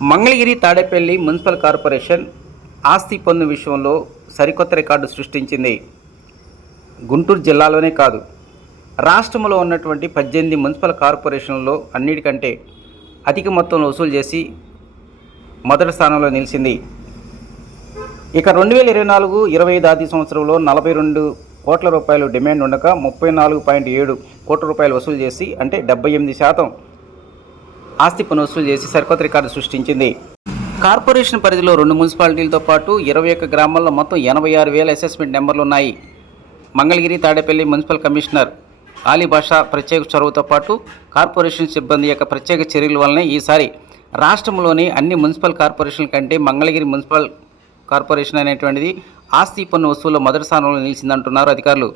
Mangalagiri Tadepalli municipal corporation ఆస్తి పన్ను విషయంలో సరికొత్త రికార్డు సృష్టించింది. గుంటూరు జిల్లాలోనే కాదు, రాష్ట్రంలో ఉన్నటువంటి 18 మున్సిపల్ కార్పొరేషన్లలో అన్నిటికంటే అధిక మొత్తంలో వసూలు చేసి మొదటి స్థానంలో నిలిచింది. ఇక 2024-25 ఆర్థిక సంవత్సరంలో 42 కోట్ల రూపాయలు డిమాండ్ ఉండగా 34.7 కోట్ల రూపాయలు వసూలు చేసి, అంటే 78% ఆస్తి పన్ను వసూలు చేసి సరికొత్త రికార్డు సృష్టించింది. కార్పొరేషన్ పరిధిలో 2 మున్సిపాలిటీలతో పాటు 21 గ్రామాల్లో మొత్తం 86,000 అసెస్మెంట్ నెంబర్లు ఉన్నాయి. మంగళగిరి తాడేపల్లి మున్సిపల్ కమిషనర్ ఆలీ బాషా ప్రత్యేక చొరవతో పాటు కార్పొరేషన్ సిబ్బంది యొక్క ప్రత్యేక చర్యల వల్లనే ఈసారి రాష్ట్రంలోని అన్ని మున్సిపల్ కార్పొరేషన్ల కంటే మంగళగిరి మున్సిపల్ కార్పొరేషన్ అనేటువంటిది ఆస్తి పన్ను వసూలులో మొదటి స్థానంలో నిలిచిందంటున్నారు అధికారులు.